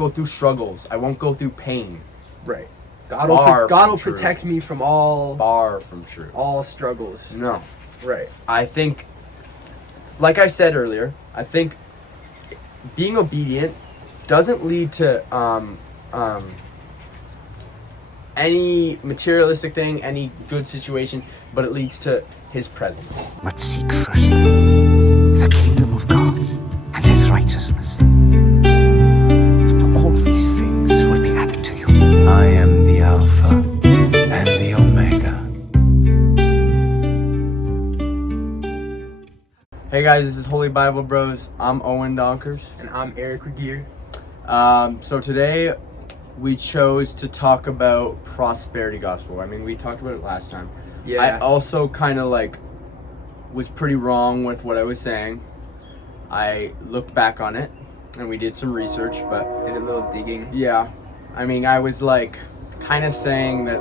go through struggles. I won't go through pain. Right. God will protect me from all Far from true. all struggles. No. Right. I think, like I said earlier, I think being obedient doesn't lead to any materialistic thing, any good situation, but it leads to His presence. But seek first the kingdom of God and His righteousness, and all these things will be added to you. I am the Alpha and the Omega. Hey guys, this is Holy Bible Bros. I'm Owen Donkers. And I'm Eric Regier. So today we chose to talk about prosperity gospel. I mean, we talked about it last time. Yeah. I also kind of was pretty wrong with what I was saying. I looked back on it and we did some research, but Did a little digging. yeah, I mean, I was kind of saying that,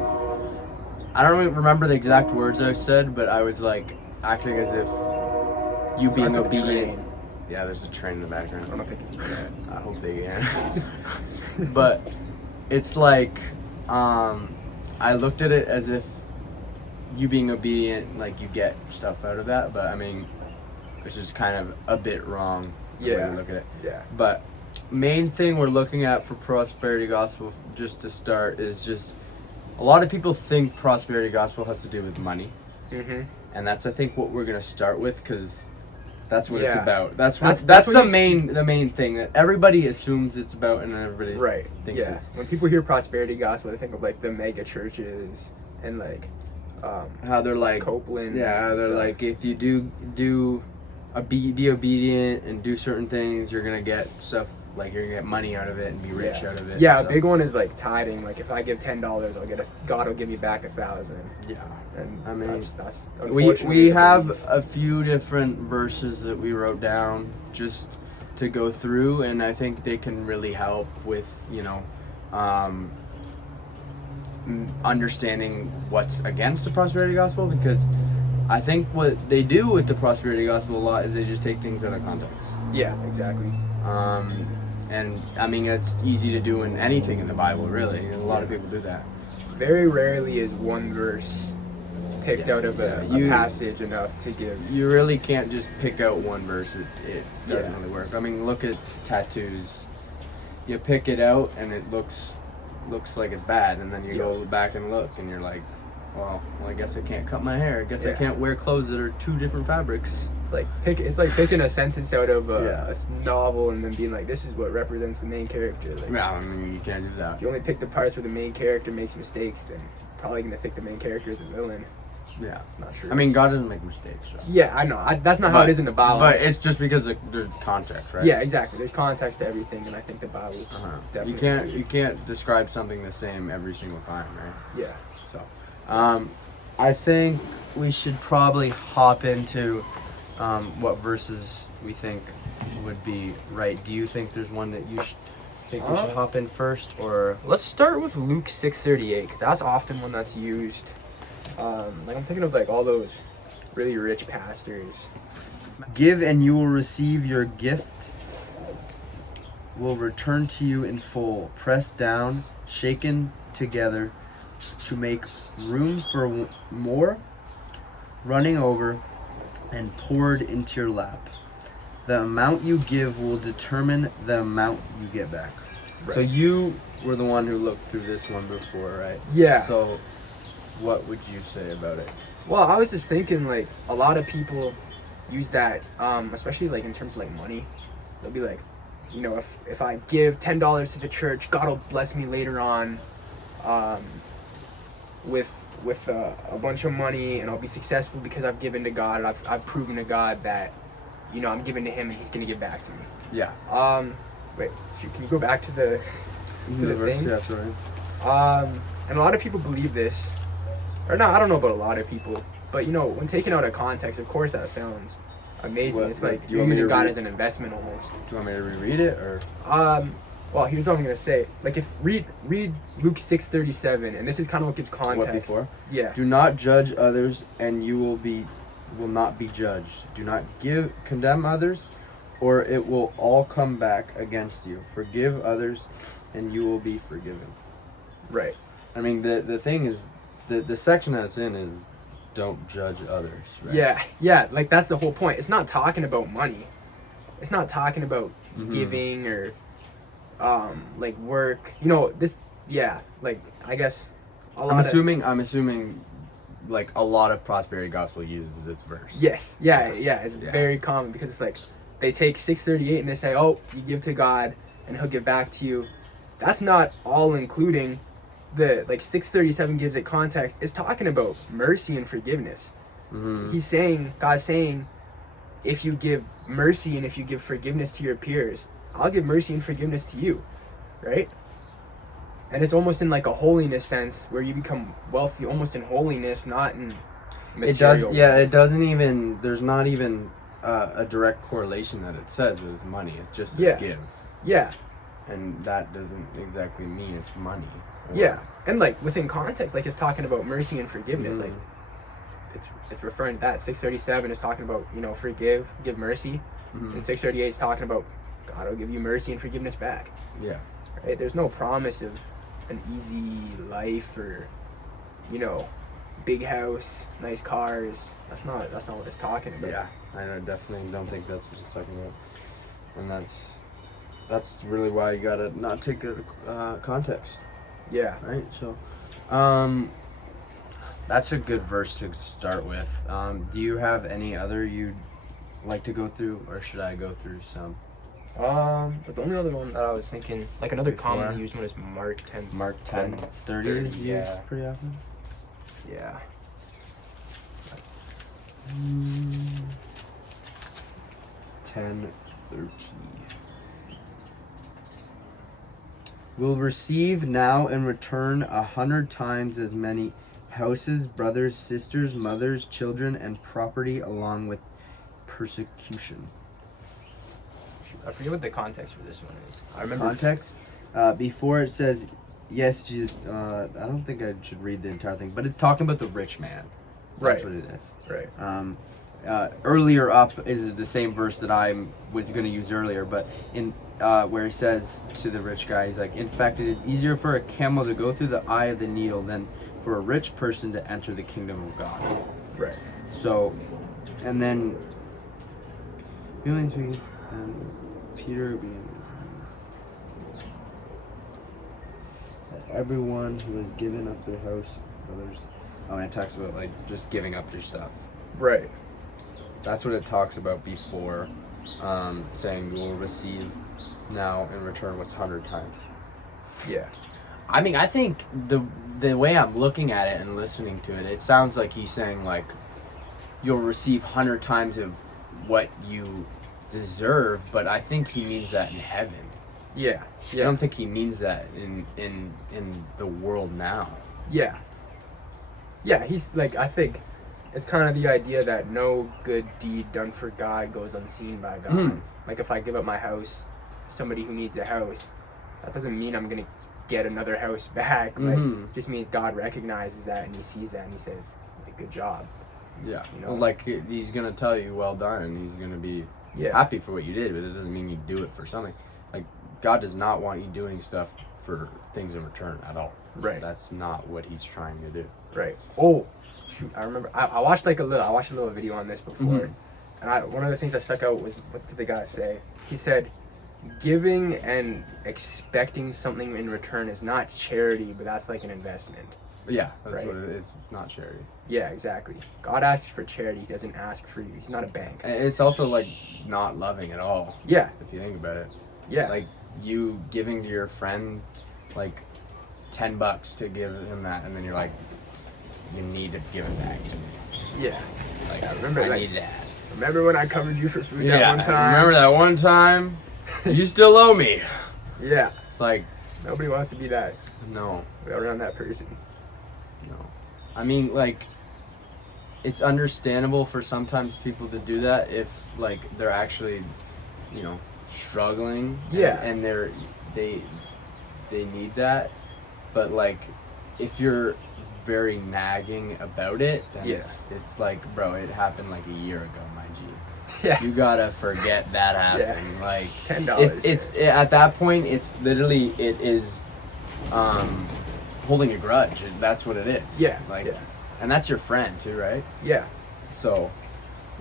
I don't even remember the exact words I said, but I was acting as if you being for the obedient. train. Yeah, there's a train in the background. I don't know if they can hear that. I hope they can. But it's I looked at it as if you being obedient, you get stuff out of that, but I mean, which is kind of a bit wrong the way Yeah. to look at it. Yeah. But main thing we're looking at for prosperity gospel, just to start, is just a lot of people think prosperity gospel has to do with money, Mm-hmm. and that's I think what we're gonna start with, because that's what it's Yeah. about. That's That's the what you main thing that everybody assumes it's about, and everybody Right. thinks Yeah. it's When people hear prosperity gospel, they think of the mega churches and how they're Copeland. yeah, how and they're stuff. if you be obedient and do certain things, you're gonna get stuff, you're gonna get money out of it and be rich out of it. Yeah, and a big one is tithing. If I give $10, God will give me back 1,000. Yeah. And I mean, that's We unfortunately the have belief. a few different verses that we wrote down just to go through, and I think they can really help with understanding what's against the prosperity gospel, because I think what they do with the prosperity gospel a lot is they just take things out of context. Yeah, exactly. And I mean, it's easy to do in anything in the Bible, really. A lot of people do that. Very rarely is one verse picked out of a passage enough to give. You really can't just pick out one verse. It doesn't Yeah. really work. I mean, look at tattoos. You pick it out and it looks like it's bad, and then you go back and look and you're like, well, I guess I can't cut my hair. I guess I can't wear clothes that are two different fabrics. It's like picking a sentence out of Yeah. a novel and then being like, this is what represents the main character. Yeah, I mean, you can't do that. If you only pick the parts where the main character makes mistakes, then you're probably gonna think the main character is the villain. Yeah. It's not true. I mean, God doesn't make mistakes. So. yeah, I know. That's not how it is in the Bible. But it's just because there's context, right? Yeah, exactly. There's context to everything, and I think the Bible definitely. You can't describe something the same every single time, right? Yeah. So, I think we should probably hop into what verses we think would be right. Do you think there's one that you think we should hop in first, or? Let's start with Luke 6:38, because that's often one that's used. I'm thinking of all those really rich pastors. Give and you will receive, your gift will return to you in full, pressed down, shaken together to make room for more, running over, and poured into your lap. The amount you give will determine the amount you get back. Right. So you were the one who looked through this one before, right? Yeah. So what would you say about it? Well, I was just thinking, a lot of people use that, especially, in terms of, money. They'll be like, if I give $10 to the church, God will bless me later on with a bunch of money, and I'll be successful because I've given to God, and I've proven to God that, I'm giving to Him, and He's going to give back to me. Yeah. Wait, can you go back to the verse, thing? yeah, sorry. And a lot of people believe this. Or no, I don't know about a lot of people, but when taken out of context, of course that sounds amazing. What, It's do you you're want me using to God read- as an investment almost. Do you want me to reread it, or? Well, here's what I'm gonna say. If read Luke 6:37, and this is kind of what gives context. What before? Yeah. Do not judge others, and you will not be judged. Do not condemn others, or it will all come back against you. Forgive others, and you will be forgiven. Right. I mean, the thing is, the section that it's in is don't judge others, right? Yeah, like that's the whole point. It's not talking about money. It's not talking about giving or like work. You know, like I guess I'm assuming like a lot of prosperity gospel uses this verse. Yes. Yeah, it's very common because it's like they take 638 and they say, "Oh, you give to God and he'll give back to you." That's not all including the like 637 gives it context. It's talking about mercy and forgiveness. God's saying, if you give mercy and if you give forgiveness to your peers, I'll give mercy and forgiveness to you, right? And it's almost in like a holiness sense where you become wealthy almost in holiness, not in material. It doesn't even, there's not even a direct correlation that it says that it's money. It just says give. Yeah. And that doesn't exactly mean it's money. Yeah. And like within context, like it's talking about mercy and forgiveness. Like it's referring to that. 637 is talking about, you know, forgive, give mercy. And 638 is talking about God will give you mercy and forgiveness back. Yeah. Right? There's no promise of an easy life or, you know, big house, nice cars. That's not what it's talking about. Yeah. I definitely don't think that's what it's talking about. And that's really why you gotta not take it context. Yeah. Right? So that's a good verse to start with. Do you have any other you'd like to go through, or should I go through some? But the only other one that I was thinking, like another Before? commonly used one is Mark 10. Mark 10:30 is used pretty often. Yeah. 10:30. Will receive now and return 100 times as many houses, brothers, sisters, mothers, children, and property, along with persecution. I forget what the context for this one is. I remember. Context? Before it says, yes, Jesus, I don't think I should read the entire thing, but it's talking about the rich man. That's what it is. Right. Earlier up is the same verse that I was going to use earlier, but in where he says to the rich guy, he's like, in fact, it is easier for a camel to go through the eye of the needle than for a rich person to enter the kingdom of God. Right. So, and then, feeling speaking, Peter being everyone who has given up their house, brothers. Oh, and it talks about like just giving up your stuff. Right. That's what it talks about before, saying you will receive now in return what's 100 times. Yeah. I mean, I think the way I'm looking at it and listening to it, it sounds like he's saying like you'll receive 100 times of what you deserve, but I think he means that in heaven. Yeah. I don't think he means that in the world now. Yeah. Yeah, he's like, I think it's kind of the idea that no good deed done for God goes unseen by God. Like if I give up my house to somebody who needs a house, that doesn't mean I'm going to get another house back. Like, just means God recognizes that and he sees that and he says, like, good job. Yeah. You know? Well, like he's going to tell you, well done, and he's going to be happy for what you did, but it doesn't mean you do it for something. Like, God does not want you doing stuff for things in return at all. Right. That's not what he's trying to do. Right. Oh, shoot, I remember. I watched a little video on this before, and one of the things that stuck out was, what did the guy say? He said, giving and expecting something in return is not charity, but that's like an investment. Yeah, that's right? what it is. It's not charity. Yeah, exactly. God asks for charity. He doesn't ask for you. He's not a bank. And it's also like not loving at all. Yeah. If you think about it. Yeah. Like you giving to your friend like $10 to give him that, and then you're like, you need to give it back to me. Yeah. Like, I remember, I like, need that. Remember when I covered you for food that one time? Remember that one time? You still owe me. Yeah. It's like, Nobody wants to be that. no. Around that person. No. I mean, like, it's understandable for sometimes people to do that if, like, they're actually, you know, struggling. Yeah. And they need that. But, like, if you're very nagging about it, then it's like, bro, it happened like a year ago, my G. Yeah. you gotta forget that happened. Yeah. Like It's $10. it's at that point it's literally it is holding a grudge. That's what it is. Yeah. Like yeah. and that's your friend too, right? Yeah. So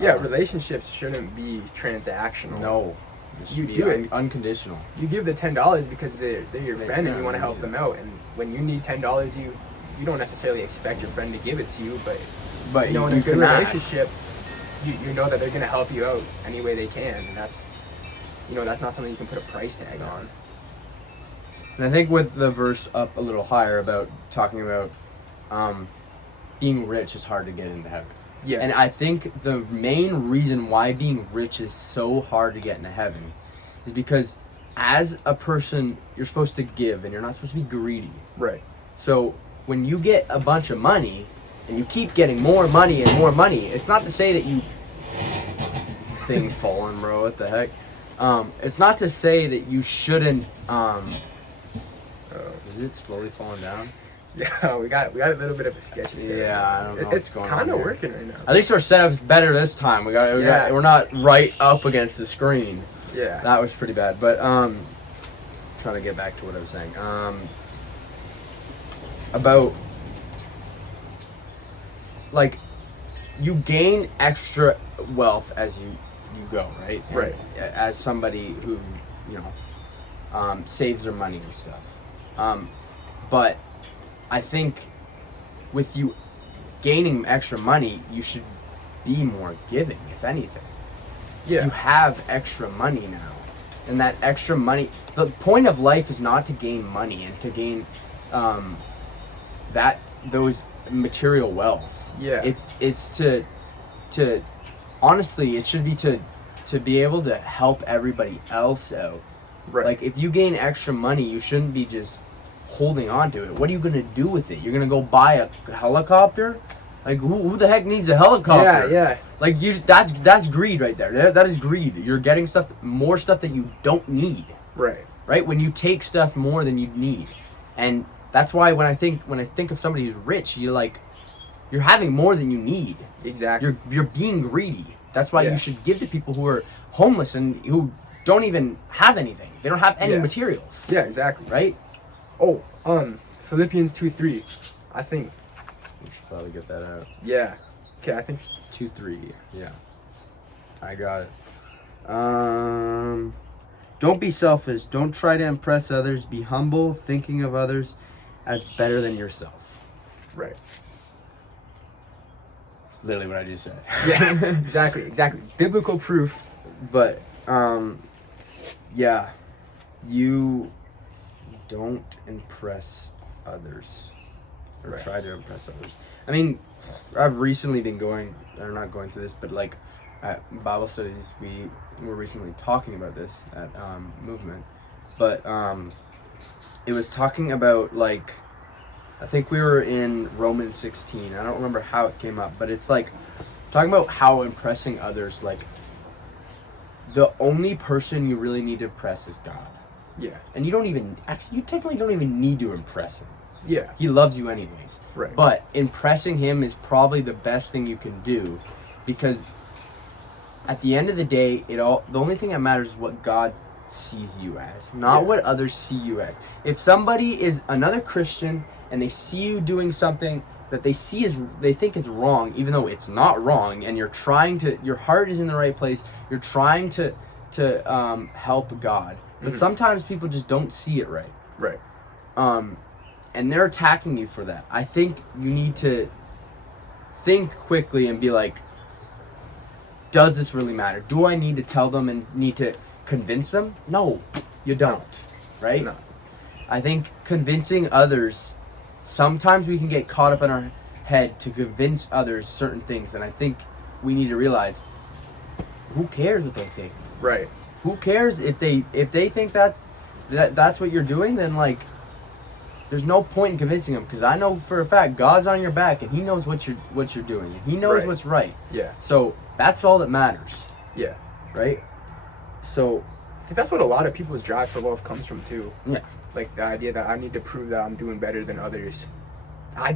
Yeah. Relationships shouldn't be transactional. no. It should You be do it. unconditional. You give the $10 because they're your They friend and you want to currently help need them it. out. And when you need $10, you don't necessarily expect your friend to give it to you, but But you know, in a you good can ask. relationship, you know that they're gonna help you out any way they can, and that's not something you can put a price tag on. And I think with the verse up a little higher about talking about being rich is hard to get into heaven. Yeah. And I think the main reason why being rich is so hard to get into heaven is because as a person, you're supposed to give and you're not supposed to be greedy. Right. So when you get a bunch of money and you keep getting more money and more money, it's not to say that you thing falling, bro, what the heck? It's not to say that you shouldn't is it slowly falling down? Yeah, we got a little bit of a sketchy setup. Yeah, I don't know It's what's going kind on of here. working right now. At least our setup's better this time. We're not right up against the screen. Yeah. That was pretty bad. But trying to get back to what I was saying. About like you gain extra wealth as you go, right? And Right. as somebody who, saves their money and stuff. But I think with you gaining extra money, you should be more giving, if anything. Yeah. You have extra money now. And that extra money, the point of life is not to gain money and to gain those material wealth. Yeah. It's to honestly, it should be to be able to help everybody else out. Right. Like if you gain extra money, you shouldn't be just holding on to it. What are you gonna do with it? You're gonna go buy a helicopter? Like who the heck needs a helicopter? Yeah. Like that's greed right there. That is greed. You're getting more stuff that you don't need. Right. Right? When you take stuff more than you need. And that's why when I think of somebody who's rich, you're having more than you need. Exactly. You're being greedy. That's why Yeah. you should give to people who are homeless and who don't even have anything. They don't have any Yeah. materials. Yeah, exactly. Right? Oh, Philippians 2:3. I think. We should probably get that out. Yeah. Okay, I think. 2-3. Yeah. I got it. Don't be selfish. Don't try to impress others. Be humble, thinking of others as better than yourself. Right. It's literally what I just said. Yeah. Exactly. Biblical proof. But yeah, you don't impress others or Right. try to impress others. I mean, I've recently been I'm not going through this, but like at Bible studies, we were recently talking about this at Movement, but it was talking about like, I think we were in Romans 16. I don't remember how it came up, but it's like talking about how impressing others, like the only person you really need to impress is God. Yeah. And you technically don't even need to impress him. Yeah. He loves you anyways. Right. But impressing him is probably the best thing you can do, because at the end of the day, the only thing that matters is what God sees you as, not Yeah. what others see you as. If somebody is another Christian and they see you doing something that they think is wrong, even though it's not wrong, and your heart is in the right place, you're trying to help God. But sometimes people just don't see it right. Right. And they're attacking you for that. I think you need to think quickly and be like, does this really matter? Do I need to tell them and need to convince them? No, you don't. Right? No. I think convincing others, sometimes we can get caught up in our head to convince others certain things, and I think we need to realize, who cares what they think? Right. Who cares if they think that's what you're doing? Then like, there's no point in convincing them, because I know for a fact God's on your back and He knows what you're doing. And He knows Right. what's right. Yeah. So that's all that matters, Yeah. right? So I think that's what a lot of people's drive for wealth comes from too. yeah, Like the idea that I need to prove that I'm doing better than others.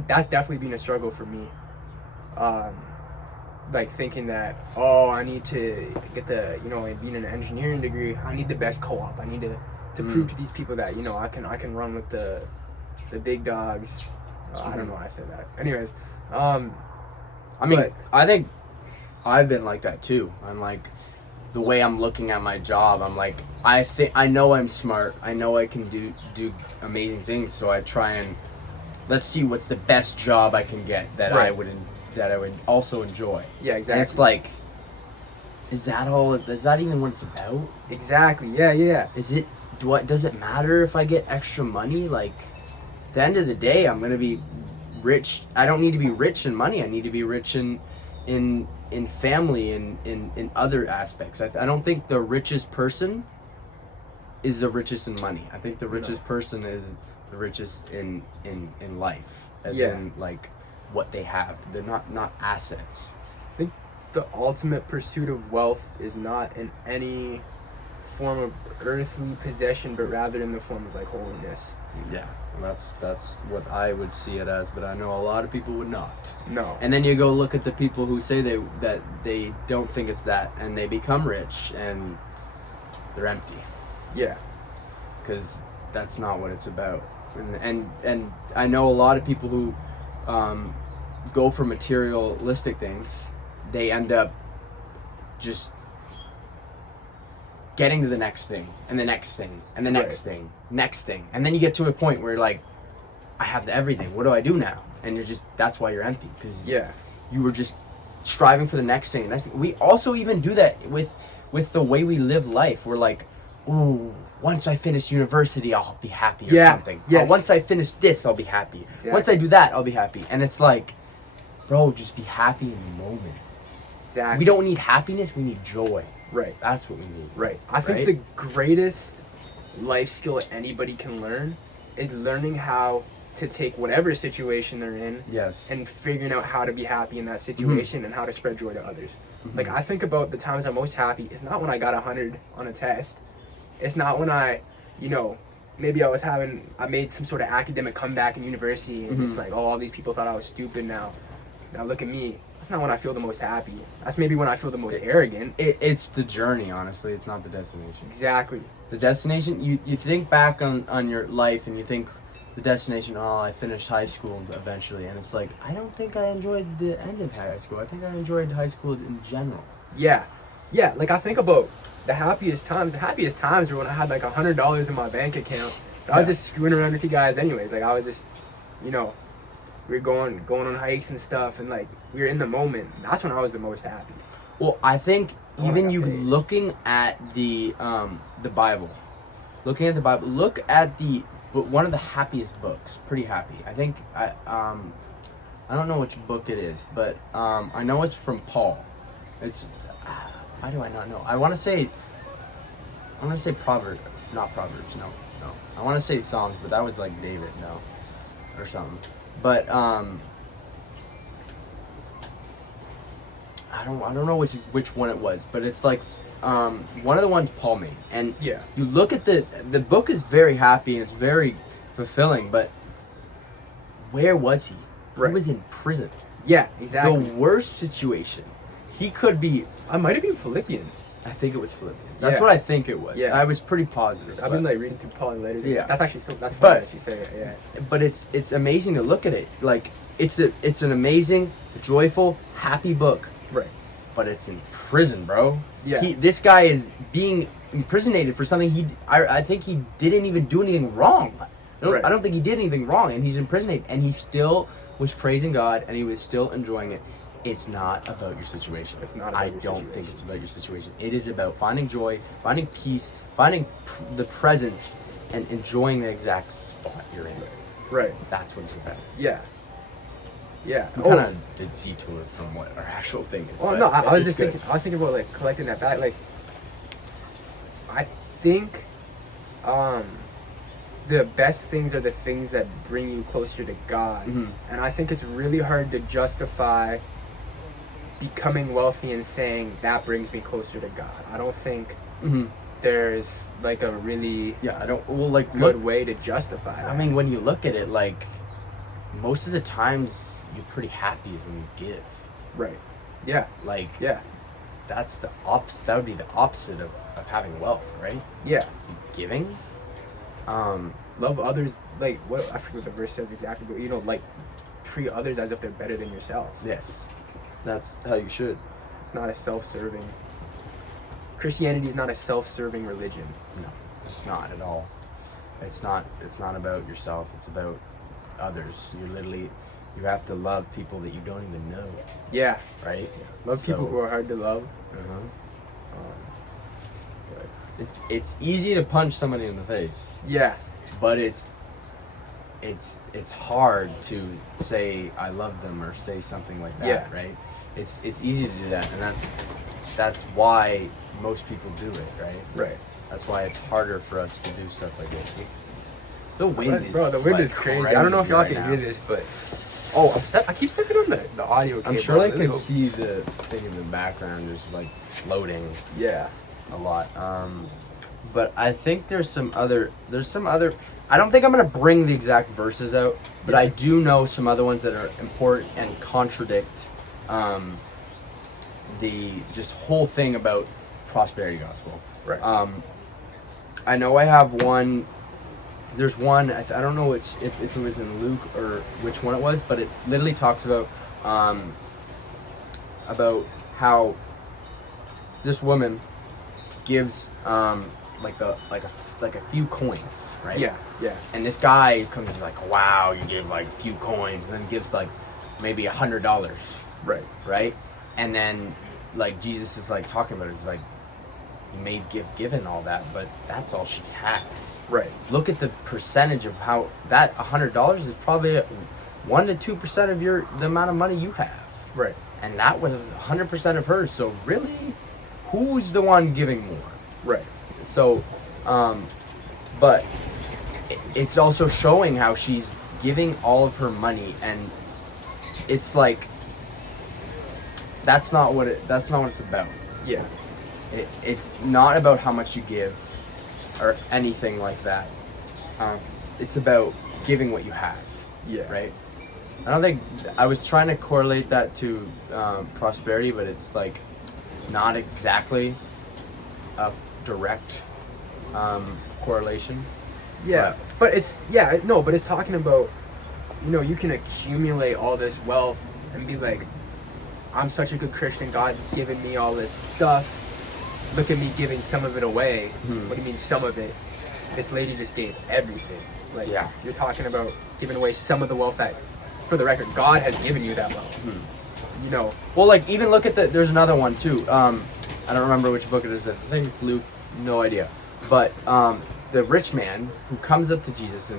That's definitely been a struggle for me. like thinking that, oh, I need to get the, you know, being an engineering degree, I need the best co-op. I need to prove to these people that, you know, I can run with the big dogs. I don't know why I said that. Anyways, I mean, I think I've been like that too. I'm like, the way I'm looking at my job, I'm like, I know I'm smart. I know I can do amazing things. So I try and let's see what's the best job I can get that Right. I would also enjoy. yeah, exactly. And it's like, is that all? Is that even what it's about? exactly. Yeah. Is it? Does it matter if I get extra money? Like, at the end of the day, I'm gonna be rich. I don't need to be rich in money. I need to be rich in family and in other aspects. I don't think the richest person is the richest in money. I think the richest person is the richest in life, as Yeah. in like what they have. They're not assets. I think the ultimate pursuit of wealth is not in any form of earthly possession, but rather in the form of like holiness. Yeah, that's what I would see it as, but I know a lot of people would not. No. And then you go look at the people who say that they don't think it's that, and they become rich and they're empty, Yeah. because that's not what it's about. And I know a lot of people who go for materialistic things. They end up just getting to the next thing and the next thing and the next thing, and then you get to a point where you're like, I have everything, what do I do now? And that's why you're empty, because Yeah. you were just striving for the next thing. We also even do that with the way we live life. We're like, ooh, once I finish university, I'll be happy, or Yeah, something. yes. Once I finish this, I'll be happy. Exactly. Once I do that, I'll be happy. And it's like, bro, just be happy in the moment. Exactly. We don't need happiness, we need joy. Right. That's what we need. Right. I think Right? the greatest life skill anybody can learn is learning how to take whatever situation they're in Yes. and figuring out how to be happy in that situation and how to spread joy to others. Like, I think about the times I'm most happy, it's not when I got 100 on a test. It's not when I, you know, maybe I made some sort of academic comeback in university and it's like, oh, all these people thought I was stupid now. Now look at me. That's not when I feel the most happy. That's maybe when I feel the most arrogant. It's the journey, honestly. It's not the destination. Exactly. The destination, you think back on your life and you think the destination, oh, I finished high school eventually. And it's like, I don't think I enjoyed the end of high school. I think I enjoyed high school in general. Yeah. Yeah, like I think about the happiest times. The happiest times were when I had like $100 in my bank account. I was just screwing around with you guys anyways. Like I was just, you know, we were going on hikes and stuff, and like we were in the moment. That's when I was the most happy. Well, I think even I you got paid. looking at the Bible, look at one of the happiest books. Pretty happy. I think I don't know which book it is, but I know it's from Paul. It's why do I not know? I want to say Proverbs, not Proverbs. No. I want to say Psalms, but that was like David, or something. But I don't know which one it was, but it's like one of the ones Paul made. And Yeah. you look at the book is very happy and it's very fulfilling, but where was he? Right. He was in prison. Yeah, exactly. The worst situation. He could be. I might have been Philippians. I think it was Philippians. That's Yeah. what I think it was. Yeah. I was pretty positive. I've been like reading through Paul letters. Yeah. That's actually that's But- funny that you say it. Yeah. But it's amazing to look at it. Like it's an amazing, joyful, happy book. Right. But it's in prison, bro. Yeah. This guy is being imprisonated for something I think he didn't even do anything wrong. Right. I don't think he did anything wrong, and he's imprisoned, and he still was praising God, and he was still enjoying it. It's not about your situation. It's not about I your don't situation. think it's about your situation. It is about finding joy, finding peace, finding the presence, and enjoying the exact spot you're in. Right. That's what it's about. Yeah. Yeah. We kind of detoured from what our actual thing is. Well, but no, I was it's just good. thinking. I was thinking about like collecting that back. Like, I think, the best things are the things that bring you closer to God, and I think it's really hard to justify becoming wealthy and saying that brings me closer to God. I don't think there's like a really Yeah, I don't. Well, like good look. way to justify that. I mean, when you look at it, like most of the times you're pretty happy is when you give. right. Yeah. Like, Yeah. that's the opposite. That would be the opposite of having wealth, right? Yeah. Giving. Love others, like, what, I forget what the verse says exactly, but, you know, like, treat others as if they're better than yourself. Yes, that's how you should. It's not a self-serving. Christianity is not a self-serving religion. No, it's not at all. It's not about yourself. It's about others. You have to love people that you don't even know, Yeah. right? Love people who are hard to love. It's easy to punch somebody in the face, Yeah. but it's hard to say I love them or say something like that, Yeah. right? It's easy to do that, and that's why most people do it, right? Right. That's why it's harder for us to do stuff like this. The wind is Bro, the wind like is crazy. I don't know if y'all right can now. hear this, but I keep stepping on the audio cable. I'm sure they really can hope- see the thing in the background just like floating Yeah. a lot. But I think there's some other. I don't think I'm gonna bring the exact verses out, but I do know some other ones that are important and contradict the just whole thing about prosperity gospel. Right. I know I have one. There's one. I don't know if it was in Luke or which one it was, but it literally talks about how this woman gives like a few coins, right? Yeah. Yeah. And this guy comes and is like, wow, you gave like a few coins, and then gives like maybe $100, Right. right? And then like Jesus is like talking about it. It's like, you may given all that, but that's all she has. Right. Look at the percentage of how that $100 is probably 1 to 2% of the amount of money you have, Right. and that was 100% of hers. So really, who's the one giving more? Right. So, but it's also showing how she's giving all of her money, and it's like that's not what it's about. Yeah. It's not about how much you give or anything like that. It's about giving what you have. Yeah. Right? I don't think I was trying to correlate that to prosperity, but it's like not exactly a direct correlation. Yeah, but it's talking about, you know, you can accumulate all this wealth and be like, I'm such a good Christian, God's given me all this stuff. Look at me giving some of it away. What do you mean some of it? This lady just gave everything. Like, Yeah. you're talking about giving away some of the wealth that, for the record, God has given you that wealth. You know. Well, like even look at there's another one too. I don't remember which book it is. I think it's Luke. No idea. But the rich man who comes up to Jesus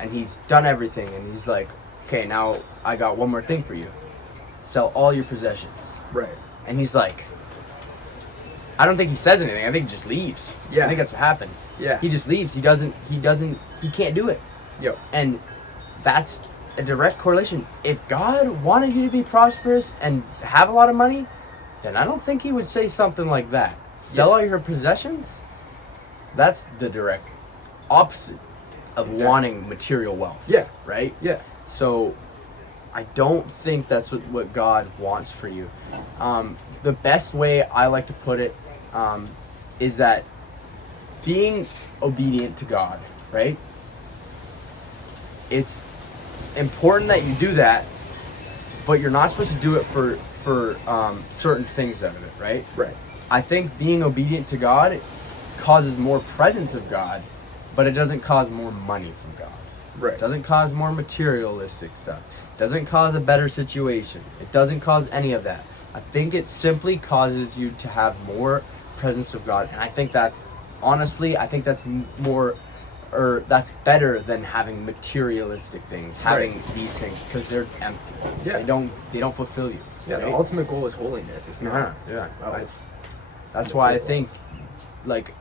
and he's done everything and he's like, okay, now I got one more thing for you. Sell all your possessions. Right. And he's like, I don't think he says anything. I think he just leaves. Yeah. I think that's what happens. Yeah. He just leaves. He can't do it. Yo. And that's a direct correlation. If God wanted you to be prosperous and have a lot of money, then I don't think he would say something like that. Sell all your possessions? That's the direct opposite of Exactly. wanting material wealth. Yeah. Right? Yeah. So I don't think that's what God wants for you. The best way I like to put it is that being obedient to God, right? It's important that you do that, but you're not supposed to do it for certain things out of it, right? Right. I think being obedient to God causes more presence of God, but it doesn't cause more money from God. Right. It doesn't cause more materialistic stuff. It doesn't cause a better situation. It doesn't cause any of that. I think it simply causes you to have more presence of God, and I think that's honestly, that's better than having materialistic things, having these things, because they're empty. Yeah. They don't fulfill you. Yeah. right? The ultimate goal is holiness. It's not. That's why I think, like,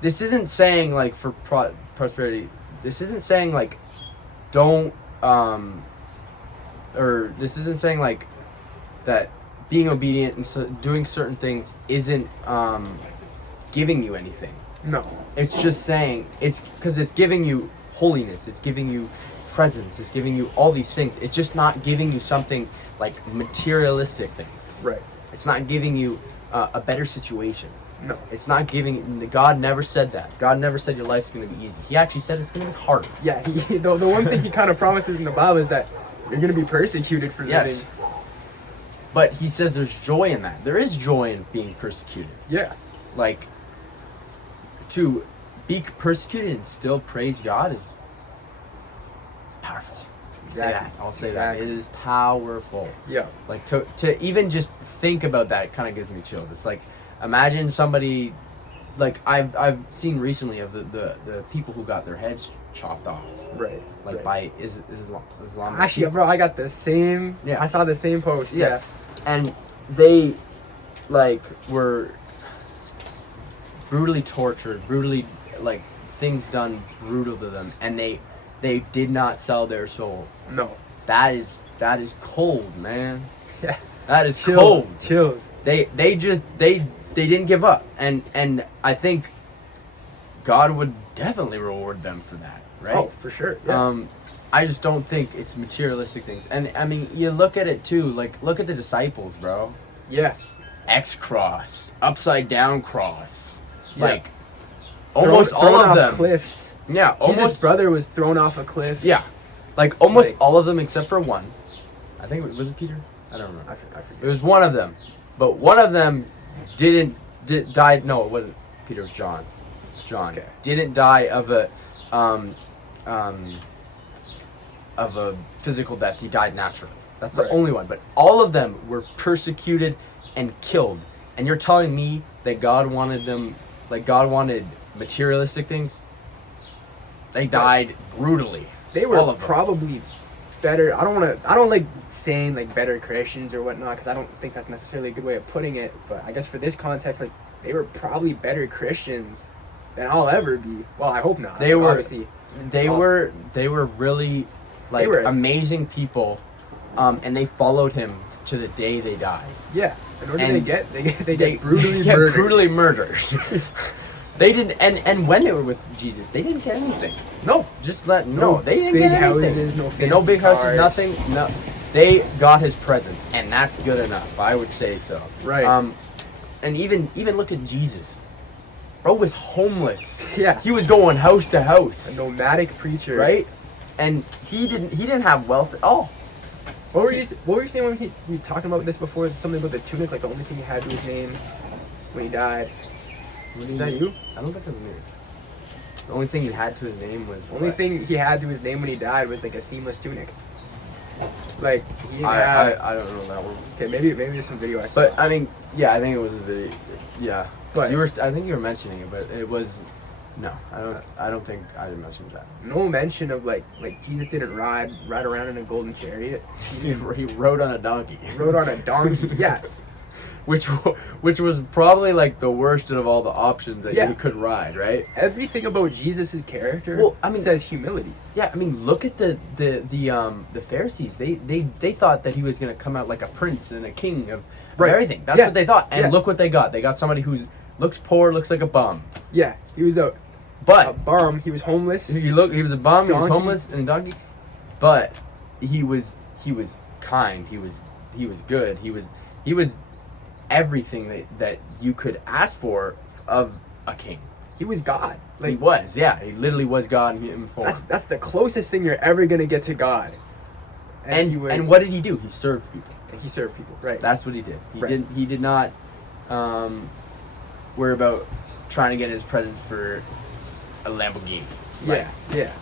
this isn't saying like for prosperity. This isn't saying like don't or this isn't saying like that being obedient and doing certain things isn't giving you anything. No. It's just saying it's because it's giving you holiness. It's giving you presence. It's giving you all these things. It's just not giving you something like materialistic things. Right. It's not giving you a better situation. No. It's not giving. God never said that. God never said your life's going to be easy. He actually said it's going to be hard. Yeah, the one thing he kind of promises in the Bible is that you're going to be persecuted for living. Yes. But he says there's joy in that. There is joy in being persecuted. Yeah. Like, to be persecuted and still praise God is powerful. Say that. I'll say that. It is powerful. Yeah. Like, to even just think about that kind of gives me chills. It's like, imagine somebody, like I've seen recently of the people who got their heads chopped off. Right. Like right. by Islam. Actually, bro, I got the same. Yeah. I saw the same post. Yes. And they, like, were brutally tortured, brutally, like, things done brutal to them, and they did not sell their soul. Yeah. No. That is cold, man. Yeah. That is Chills. cold. Chills. They didn't give up, and I think God would definitely reward them for that, right? Oh, for sure. Yeah. I just don't think it's materialistic things, and I mean, you look at it too. Like, look at the disciples, bro. Yeah. X cross, upside down cross, Yeah. like almost all of off them. cliffs. Yeah, Jesus' almost. brother was thrown off a cliff. Yeah, like almost Like- all of them except for one. I think was it Peter? I don't remember. I forget. It was one of them, but one of them died. No, it wasn't Peter. It was John. John Okay. didn't die of a physical death. He died naturally. That's Right. the only one. But all of them were persecuted and killed. And you're telling me that God wanted them, like God wanted materialistic things? They died brutally. They were All of them. probably better. I don't like saying like better Christians or whatnot, because I don't think that's necessarily a good way of putting it. But I guess for this context, like, they were probably better Christians than I'll ever be. Well, I hope not. They were- obviously. They were really like They were- amazing people, and they followed him to the day they died. Yeah. And what do And they get? They get brutally get murdered. brutally murdered. They didn't, and when they were with Jesus, they didn't get anything. No, just let no. They didn't big get anything. houses, no no fancy big houses, cars. nothing. No, they got his presence, and that's good enough. I would say so. Right. And even look at Jesus. Bro was homeless. Yeah. He was going house to A house. nomadic preacher. Right. And he didn't have wealth at all. What were you saying when we were talking about this before? Something about the tunic, like the only thing he had to his name when he died. Is that you? I don't think it was me. The only thing he had to his name was The only what? thing he had to his name when he died was like a seamless tunic. Like he didn't have. I don't know that one. Okay, maybe there's some video I saw. But I mean, yeah, I think it was a video. Yeah, But- but I think you were mentioning it, but it was. No, I don't think I mentioned that. no mention of like Jesus didn't ride around in a golden chariot. He rode on a donkey. He rode on a donkey. Yeah, which was probably like the worst of all the options that Yeah. you could ride, right? everything about Jesus' character Well, I mean- says humility. Yeah, I mean, look at the Pharisees. They thought that he was gonna come out like a prince and a king of Right. everything. That's Yeah. what they thought. And Yeah. look what they got. They got somebody who looks poor, looks like a bum. Yeah, he was a But bum. He was homeless. he was a bum. He was Donkey. homeless and a donkey. But he was kind. He was good. He was everything that you could ask for of a king. He was God. Like He was, yeah. He literally was God in human form. that's the closest thing you're ever gonna get to God. And he was, and what did he do? He served people. he served people, right? That's what he did. Right. He did not worry about trying to get his presents for a Lamborghini. Yeah, yeah.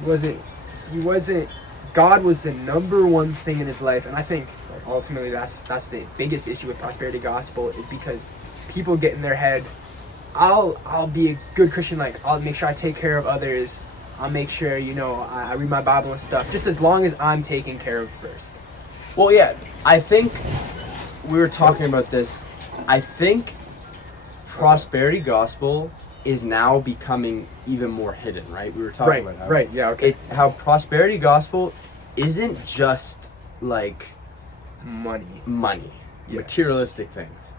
He wasn't. God was the number one thing in his life, and I think like, ultimately that's the biggest issue with prosperity gospel is because people get in their head, I'll be a good Christian, like I'll make sure I take care of others, I'll make sure I read my Bible and stuff, just as long as I'm taken care of first. Well, yeah, I think we were talking about this. I think prosperity gospel is now becoming even more hidden, right? We were talking about how Right, yeah, okay. how prosperity gospel isn't just like money, Yeah. materialistic things.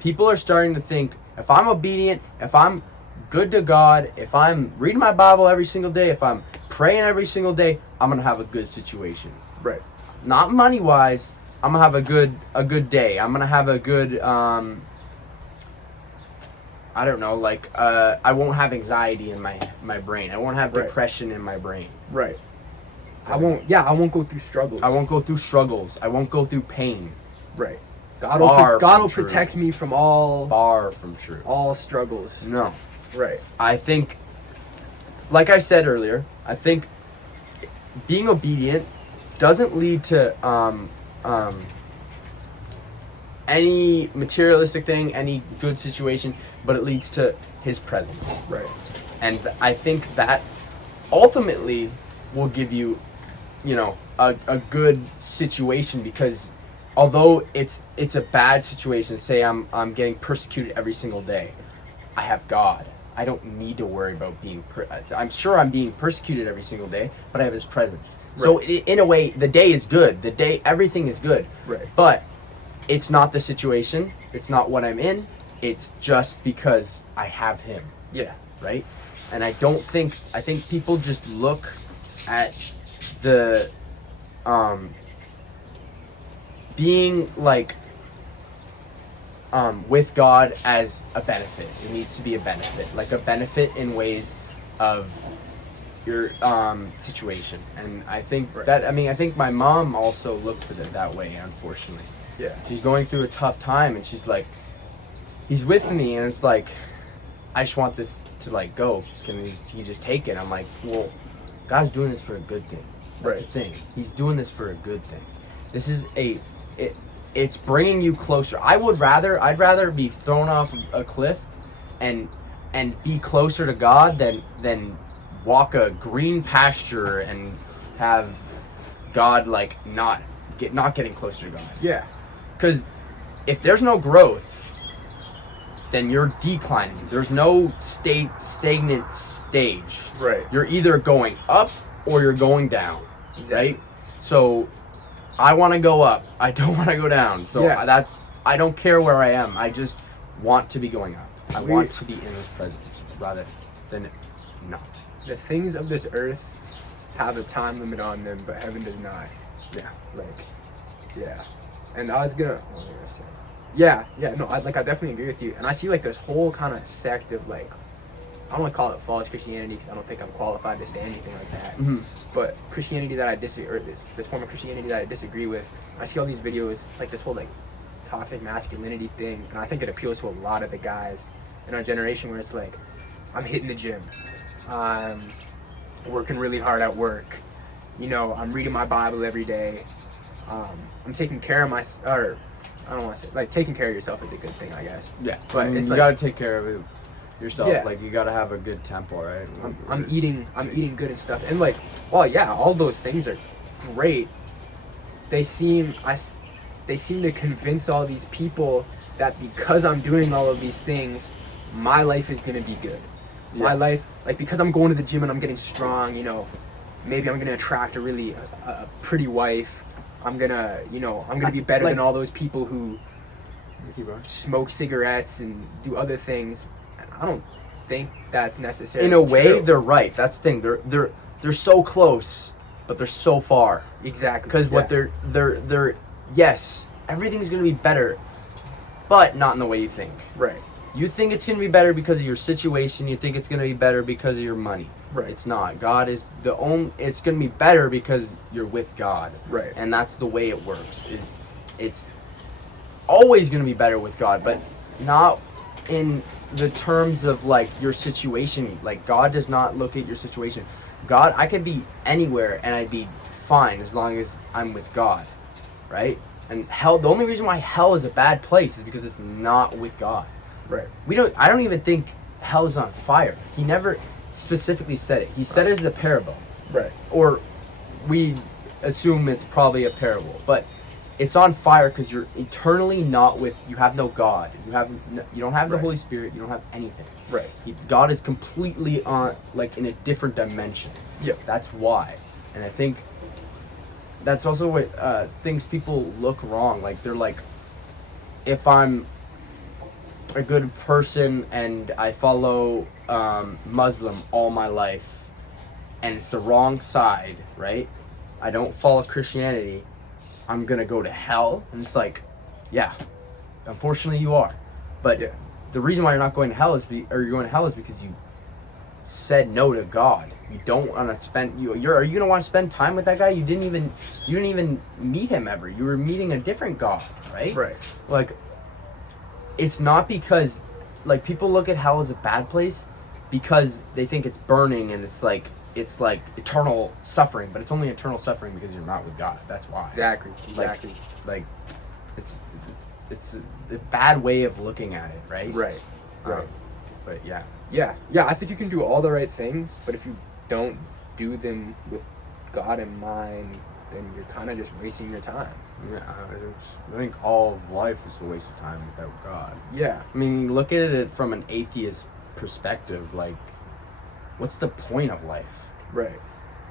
People are starting to think, if I'm obedient, if I'm good to God, if I'm reading my Bible every single day, if I'm praying every single day, I'm gonna have a good situation. Right. Not money wise, a good day. I'm gonna have a good I don't know, like I won't have anxiety in my brain. I won't have Right. depression in my brain. Right. I won't go through struggles. I won't go through struggles. I won't go through pain. Right. God Far will from true. protect me from all Far from true. struggles. No. Right. I think, like I said earlier, I think being obedient doesn't lead to any materialistic thing, any good situation, but it leads to His presence. Right. And I think that ultimately will give you, a good situation, because although it's a bad situation, say I'm getting persecuted every single day, I have God. I don't need to worry about being I'm sure I'm being persecuted every single day, but I have His presence. Right. So in a way, the day is good. Everything is good. Right. But it's not the situation. It's not what I'm in. It's just because I have Him. Yeah. Right? And I think people just look at the being like with God as a benefit. It needs to be a benefit. Like a benefit in ways of your situation. And I think I think my mom also looks at it that way, unfortunately. Yeah. She's going through a tough time, and she's like, He's with me, and it's like, I just want this to like go. Can you just take it? I'm like, well, God's doing this for a good thing. That's the thing. He's doing this for a good thing. This is it's bringing you closer. I'd rather be thrown off a cliff and be closer to God than walk a green pasture and have God like not getting closer to God. Yeah. Because if there's no growth, then you're declining. There's no stagnant stage. Right. You're either going up or you're going down. Exactly. Right? So I want to go up. I don't want to go down. So Yeah. I don't care where I am. I just want to be going up. I want to be in His presence rather than not. The things of this earth have a time limit on them, but heaven does not. Yeah. Yeah. And what was I gonna say? Yeah, no, I definitely agree with you. And I see like this whole kind of sect of like, I don't want to call it false Christianity because I don't think I'm qualified to say anything like that. Mm-hmm. But Christianity that I disagree, or this form of Christianity that I disagree with, I see all these videos like this whole like toxic masculinity thing, and I think it appeals to a lot of the guys in our generation where it's like, I'm hitting the gym, I'm working really hard at work, I'm reading my Bible every day, I'm taking care of I don't want to say, like, taking care of yourself is a good thing, I guess. Yeah. But it's you like, gotta take care of it yourself. Yeah. Like you gotta have a good tempo, right? I'm eating good and stuff, and like, well, yeah, all those things are great. They seem to convince all these people that because I'm doing all of these things, my life is gonna be good. Yeah. My life, like, because I'm going to the gym and I'm getting strong, maybe I'm gonna attract a really a pretty wife. I'm gonna be better than all those people who smoke cigarettes and do other things. And I don't think that's necessarily in a way true. they're right. That's the thing. They're so close, but they're so far. Exactly. Because what they're yes, everything's gonna be better, but not in the way you think. right. You think it's gonna be better because of your situation. You think it's gonna be better because of your money. Right. It's not. God is the only. It's gonna be better because you're with God. Right. And that's the way it works. It's always gonna be better with God, but not in the terms of like your situation. Like God does not look at your situation. God, I could be anywhere and I'd be fine as long as I'm with God, right? And hell, the only reason why hell is a bad place is because it's not with God. Right. I don't even think hell is on fire. He never specifically said it. He said it as a parable. Right. Or we assume it's probably a parable, but it's on fire because you're eternally not with. You have no God. You don't have the Right. Holy Spirit. You don't have anything. Right. God is completely on, like, in a different dimension. Yep. That's why, and I think that's also what things people look wrong. Like they're like, if I'm a good person and I follow Muslim all my life, and it's the wrong side, right? I don't follow Christianity, I'm gonna go to hell, and it's like, yeah, unfortunately you are, but Yeah. the reason why you're not going to hell is you're going to hell is because you said no to God. You don't want to spend are you gonna want to spend time with that guy? You didn't even meet him ever. You were meeting a different God, right? Right. Like, it's not because, like, people look at hell as a bad place because they think it's burning and it's like eternal suffering, but it's only eternal suffering because you're not with God. That's why. Exactly. Like it's a bad way of looking at it, right? Right. Right. But yeah. Yeah. I think you can do all the right things, but if you don't do them with God in mind, then you're kind of just wasting your time. Yeah, I think all of life is a waste of time without God. Yeah. I mean, look at it from an atheist perspective. Like, what's the point of life? Right.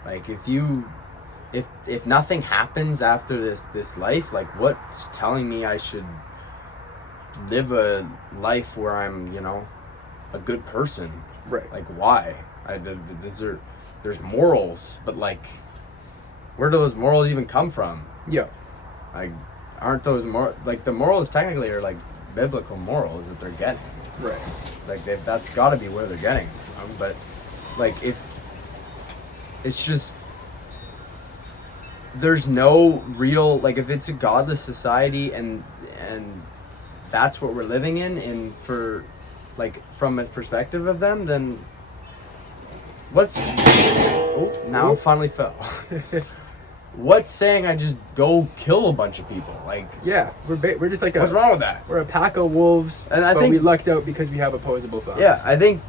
Like, if nothing happens after this life, like, what's telling me I should live a life where I'm, a good person? Right. Like, why? There's morals, but, like, where do those morals even come from? Yeah. Like, aren't those the morals technically are like biblical morals that they're getting? Right. Like, that's got to be where they're getting from. But, like, if it's just, there's no real, like, if it's a godless society and that's what we're living in, and for, like, from a perspective of them, then now I finally fell. What's saying I just go kill a bunch of people? Like, Yeah. We're just like what's wrong with that? We're a pack of wolves, And I but think- we lucked out because we have opposable thumbs. Yeah, I think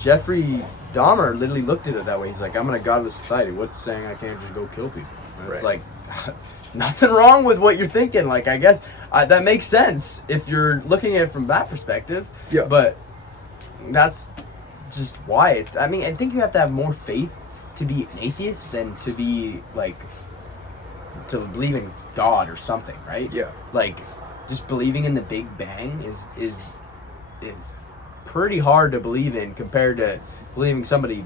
Jeffrey Dahmer literally looked at it that way. He's like, I'm in a godless society. What's saying I can't just go kill people? And it's Right. like, nothing wrong with what you're thinking. Like, I guess that makes sense if you're looking at it from that perspective. Yeah. But that's just why it's. I mean, I think you have to have more faith to be an atheist than to be like to believe in God or something, right? Yeah. Like, just believing in the Big Bang is pretty hard to believe in compared to believing somebody.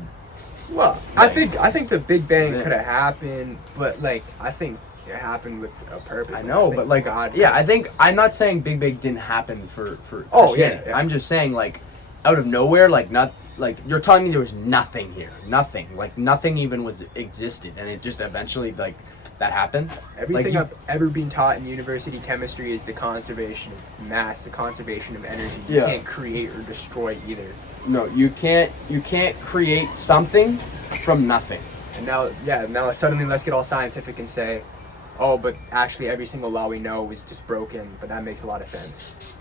Well, I think the Big Bang Yeah. could have happened, but like I think it happened with a purpose. I and know, think but like, God. yeah, I think I'm not saying Big Bang didn't happen for Oh, Christianity. yeah. I'm just saying, like, out of nowhere, like, not like you're telling me there was nothing here, nothing even existed, and it just eventually, like, that happened. Everything like, I've ever been taught in university chemistry is the conservation of mass, the conservation of energy. You Yeah. can't create or destroy either. No, you can't create something from nothing. And now suddenly let's get all scientific and say, oh, but actually every single law we know is just broken. But that makes a lot of sense.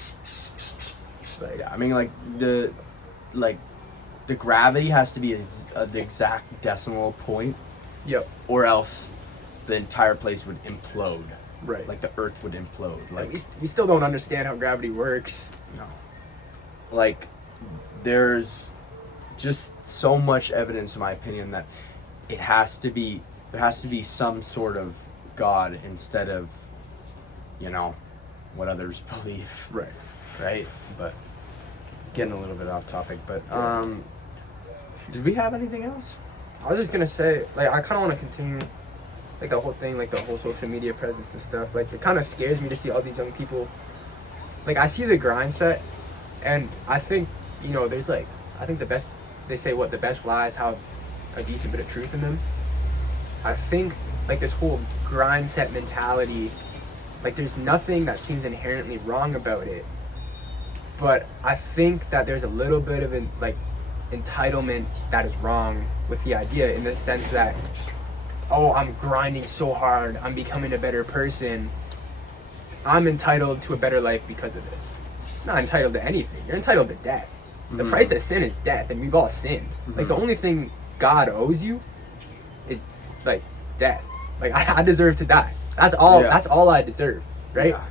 Like, Yeah, I mean, like, the gravity has to be the exact decimal point, yep, or else the entire place would implode. right. Like, the Earth would implode. Like Like, we still don't understand how gravity works. no. Like, there's just so much evidence, in my opinion, that there has to be some sort of God instead of, what others believe. Right. Right? But getting a little bit off topic, but did we have anything else? I was just gonna say, like, I kind of want to continue, like, the whole thing, like, the whole social media presence and stuff. Like, it kind of scares me to see all these young people. Like, I see the grind set, and I think, there's, like, I think the best lies have a decent bit of truth in them. I think, like, this whole grind set mentality, like, there's nothing that seems inherently wrong about it. But I think that there's a little bit of entitlement that is wrong with the idea, in the sense that, oh, I'm grinding so hard, I'm becoming a better person, I'm entitled to a better life because of this. You're not entitled to anything. You're entitled to death. The price of sin is death, and we've all sinned. Like, the only thing God owes you is, like, death. Like, I deserve to die. That's all. Yeah. That's all I deserve, right? Yeah.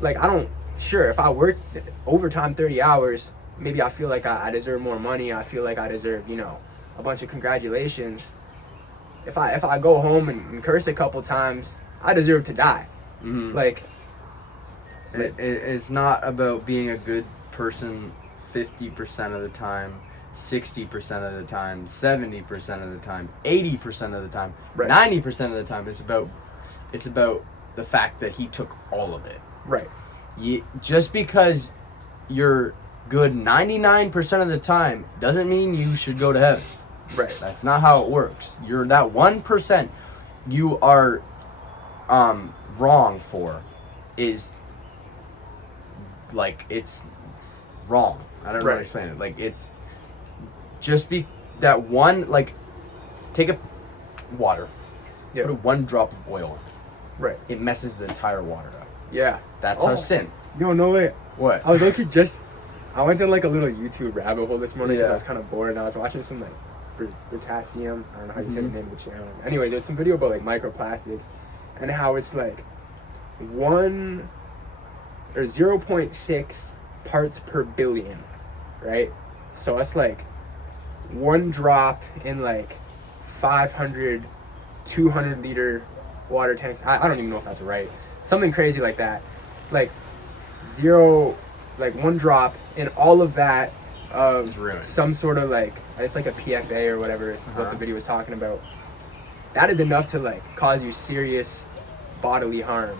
Like, I don't. Sure, if I work overtime 30 hours, maybe I feel like I deserve more money. I feel like I deserve, a bunch of congratulations. If I go home and curse a couple times, I deserve to die. Mm-hmm. Like, It's not about being a good person 50% of the time, 60% of the time, 70% of the time, 80% of the time, Right. 90% of the time. It's about It's about the fact that he took all of it. Right. Just because you're good 99% of the time doesn't mean you should go to heaven. Right. That's not how it works. You're that 1% you are wrong for is like, it's wrong. I don't know how to explain it. Like, it's just be that one, like, take a water, Yeah. put one drop of oil in. Right. It messes the entire water up. Yeah. That's how sin. Yo, no way. What? I was looking I went to like a little YouTube rabbit hole this morning because Yeah. I was kind of bored and I was watching some like potassium. I don't know how you say the name of the channel. Anyway, there's some video about like microplastics and how it's like 1 or 0.6 parts per billion, right? So it's like one drop in like 500, 200 liter water tanks. I don't even know if that's right. Something crazy like that. Like one drop in all of that of some sort of like, it's like a PFA or whatever, what the video was talking about. That is enough to like cause you serious bodily harm.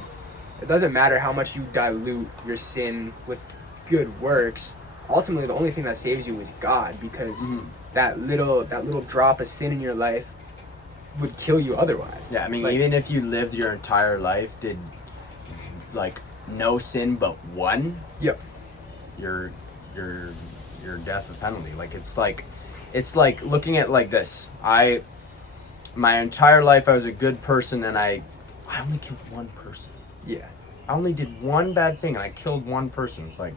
It doesn't matter how much you dilute your sin with good works. Ultimately, the only thing that saves you is God, because that little drop of sin in your life would kill you otherwise. Yeah, I mean, like, even if you lived your entire life, did like no sin but one, Yep. your death penalty. Like, it's like looking at like this. My entire life I was a good person, and I only killed one person. Yeah. I only did one bad thing, and I killed one person. It's like,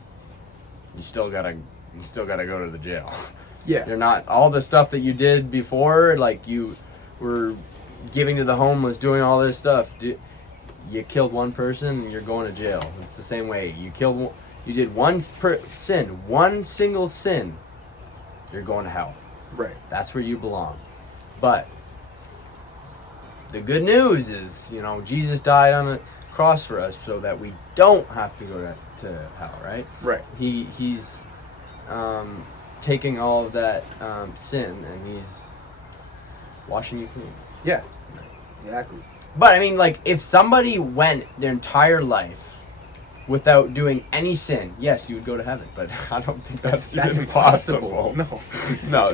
you still gotta go to the jail. Yeah. You're not, all the stuff that you did before, like you were giving to the homeless, doing all this stuff. You killed one person, and you're going to jail. It's the same way. You did one single sin, you're going to hell. Right. That's where you belong. But the good news is, Jesus died on the cross for us so that we don't have to go to hell, right? Right. He's taking all of that sin, and he's washing you clean. Yeah. Exactly. But I mean, like, if somebody went their entire life without doing any sin, yes, you would go to heaven. But I don't think that's even impossible. No,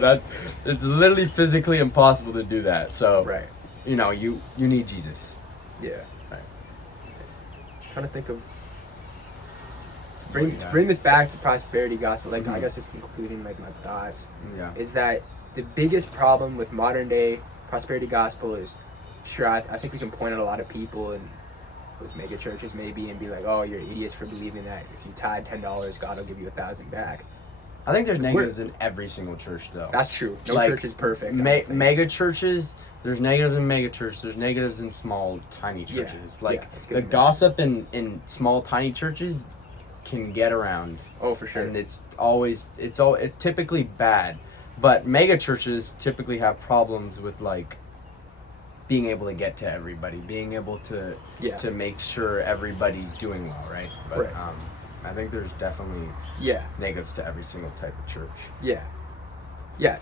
it's literally physically impossible to do that. So, Right. you need Jesus. Yeah. Right. Trying to think of bring this back to prosperity gospel. Like, I guess just concluding like my thoughts Yeah. is that the biggest problem with modern day prosperity gospel is, sure, I think we can point at a lot of people and with mega churches maybe and be like, oh, you're idiots for believing that if you tithe $10, God will give you 1,000 back. I think there's negatives in every single church, though. That's true. No Like, church is perfect. I don't think. Mega churches, there's negatives in mega churches. There's negatives in small, tiny churches. Yeah, Like, it's the good gossip in small, tiny churches can get around. Oh, for sure. And it's typically bad. But mega churches typically have problems with, like, being able to get to everybody, being able to make sure everybody's doing well, right? But Right. I think there's definitely negatives to every single type of church. Yeah. I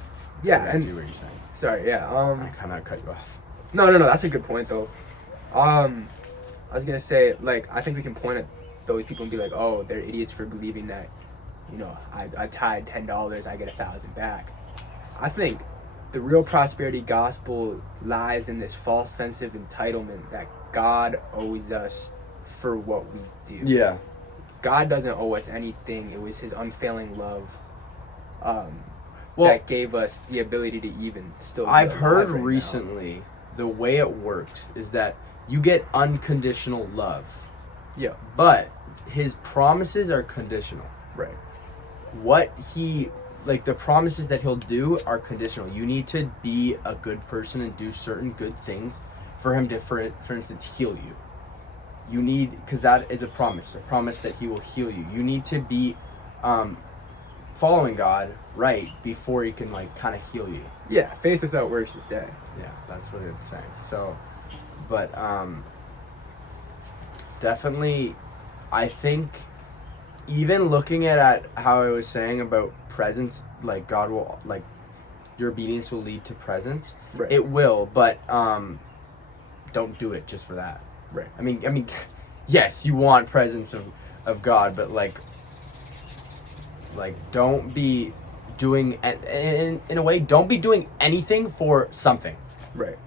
And do what you're saying. sorry, I kind of cut you off. No, that's a good point though. I was gonna say, like, I think we can point at those people and be like, oh, they're idiots for believing that, I tied $10, I get 1,000 back. I think the real prosperity gospel lies in this false sense of entitlement that God owes us for what we do. Yeah. God doesn't owe us anything. It was his unfailing love that gave us the ability to even still be I've alive heard right now. recently the way it works is that you get unconditional love. Yeah. But his promises are conditional. Right. The promises that he'll do are conditional. You need to be a good person and do certain good things for him to, for instance, heal you. You need, because that is a promise that he will heal you. You need to be following God right before he can, like, kind of heal you. Yeah, faith without works is dead. Yeah, that's what it's saying. So, but definitely, I think, even looking at how I was saying about presence, like, God will, like, your obedience will lead to presence. Right. It will, but don't do it just for that. Right. I mean, yes, you want presence of God, but like don't be doing in a way, don't be doing anything for something. Right.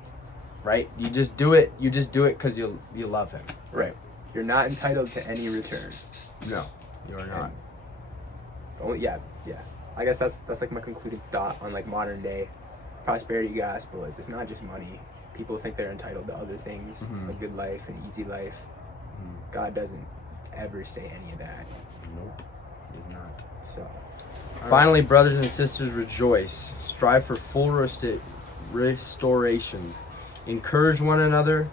Right? You just do it because you love him. Right. You're not entitled to any return. No, you're not. Oh yeah. I guess that's like my concluding thought on like modern day prosperity gospel is it's not just money. People think they're entitled to other things, Mhm. a good life, an easy life. God doesn't ever say any of that. Nope, he's not. So Finally, brothers and sisters, rejoice. Strive for full restoration. Encourage one another.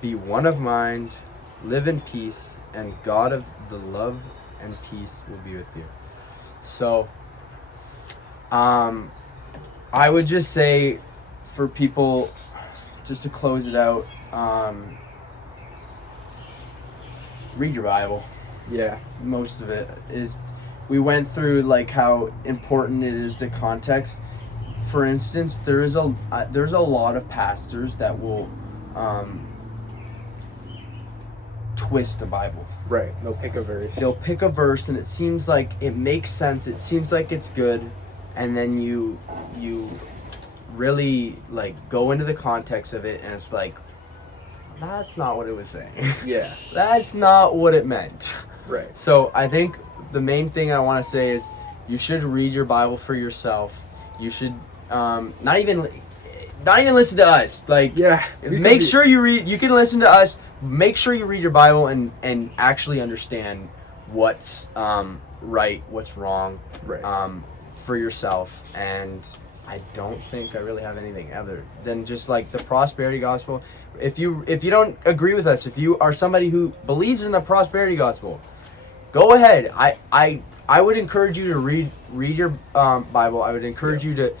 Be one of mind. Live in peace. And God of the love and peace will be with you. So, I would just say for people, just to close it out, read your Bible. yeah. Most of it is, we went through like how important it is to context. For instance, there's a lot of pastors that will twist the Bible. Right. They'll pick a verse. They'll pick a verse and it seems like it makes sense, it seems like it's good, and then you really like go into the context of it and it's like, that's not what it was saying. Yeah. That's not what it meant. Right. So I think the main thing I want to say is you should read your Bible for yourself. You should not even listen to us. Like, Yeah. make sure you read. You can listen to us. Make sure you read your Bible and actually understand what's right, what's wrong, Right. for yourself. And I don't think I really have anything other than just like the prosperity gospel. If you don't agree with us, if you are somebody who believes in the prosperity gospel, go ahead. I would encourage you to read your Bible. I would encourage you to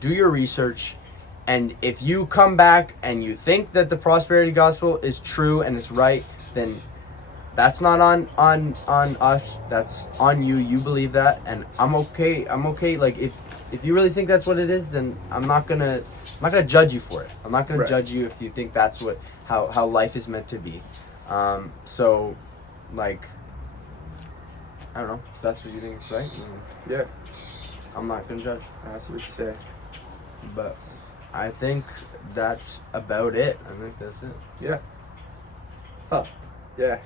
do your research, and if you come back and you think that the prosperity gospel is true and it's right, then that's not on us. That's on you. You believe that, and I'm okay. Like if you really think that's what it is, then I'm not gonna judge you for it. I'm not gonna Right. judge you if you think that's how life is meant to be. So, like, I don't know if that's what you think is right. Yeah. I'm not gonna judge, I see what you say. but I think that's about it. I think that's it. Yeah. Huh. Yeah.